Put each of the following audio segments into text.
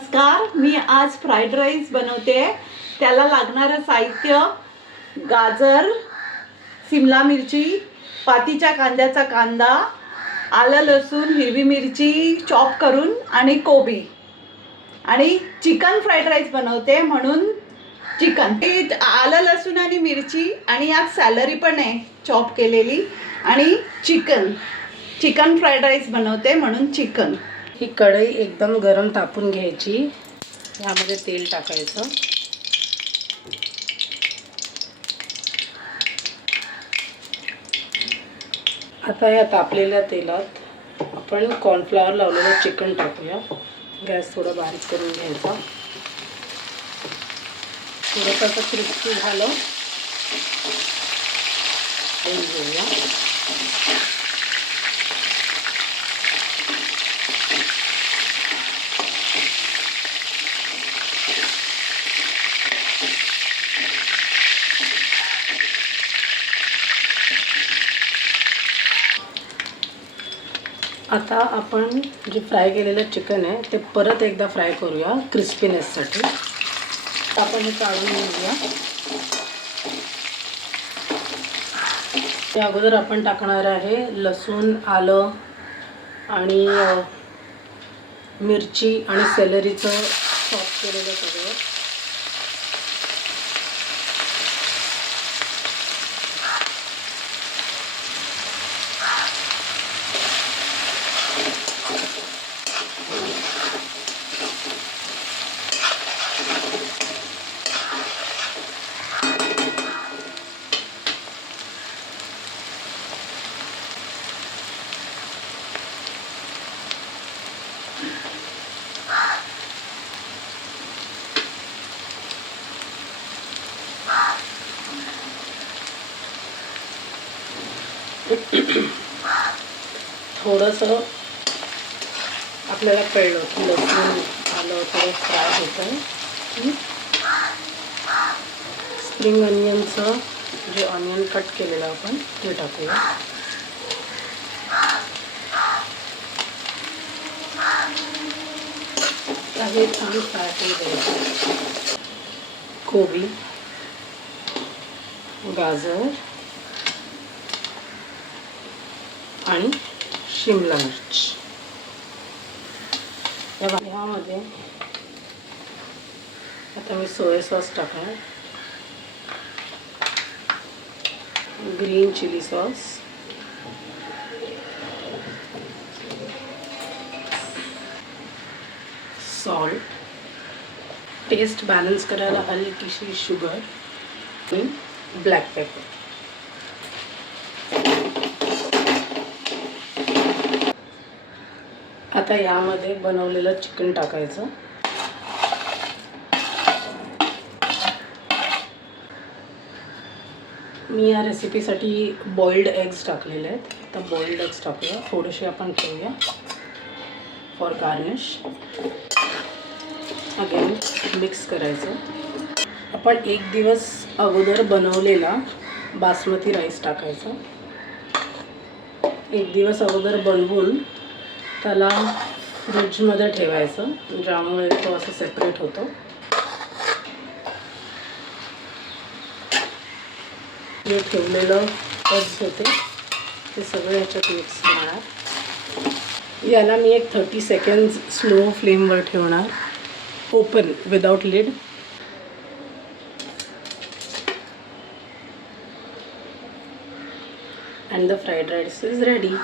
नमस्कार, मी आज fried rice बनवते. त्याला लागणारं साहित्य: गाजर, सिमला मिरची, पातीच्या कांद्याचा कांदा, आलं लसूण, हिरवी मिरची चॉप करून आणि कोबी. आणि चिकन फ्राईड राईस बनवते म्हणून चिकन, आलं लसूण आणि मिरची, आणि यात सॅलरी पण आहे चॉप केलेली. आणि चिकन फ्राईड राईस बनवते म्हणून चिकन. ही कढई एकदम गरम तापून घ्यायची. यामध्ये तेल टाकायचं. आता या तापलेल्या तेलात आपण कॉर्नफ्लॉवर लावलेलं चिकन टाकूया. गॅस थोडा बारीक करून घ्यायचा. थोडंसं असं क्रिस्पी झालं घेऊया. आता आपण जे फ्राय केलेलं चिकन आहे ते परत एकदा फ्राय करूया क्रिस्पीनेससाठी. आपण हे काढून घेऊया. त्या अगोदर आपण टाकणार आहे लसूण, आलं आणि मिरची आणि सेलरीचं चॉप केलेलं सगळं. थोडंसं आपल्याला कळलं की लसूण आलं थोडं फ्राय होतं की स्प्रिंग अनियनचं जे ऑनियन कट केलेलं आपण ते टाकूया. हे छान फ्राय करून द्यायचं. कोबी, गाजर आणि शिमला मिर्च. ह्यामध्ये आता मी सोया सॉस टाकणार, green chilli sauce, salt, taste balance करायला हलकीशी शुगर आणि ब्लॅक पेपर. आता यामध्ये बनवलेलं चिकन टाकायचं. मी या रेसिपीसाठी बॉइल्ड एग्स टाकलेले आहेत. आता बॉइल्ड एग्स टाकूया. थोडेसे आपण ठेवूया फॉर गार्निश. अगेन मिक्स करायचं. आपण एक दिवस अगोदर बनवलेला बासमती राईस टाकायचा. एक दिवस अगोदर बनवून त्याला फ्रीजमध्ये ठेवायचं, ज्यामुळे तो असं सेपरेट होतो. जे ठेवलेलं एग्स होते ते सगळे ह्याच्यात मिक्स करणार. याला मी एक 30 सेकंड्स स्लो फ्लेमवर ठेवणार, open without lid. And the fried rice is ready.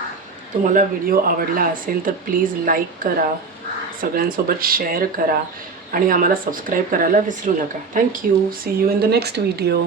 तुम्हाला व्हिडिओ आवडला असेल तर प्लीज लाईक करा, सगळ्यांसोबत शेअर करा आणि आम्हाला सबस्क्राईब करायला विसरू नका. Thank you. See you in the next video.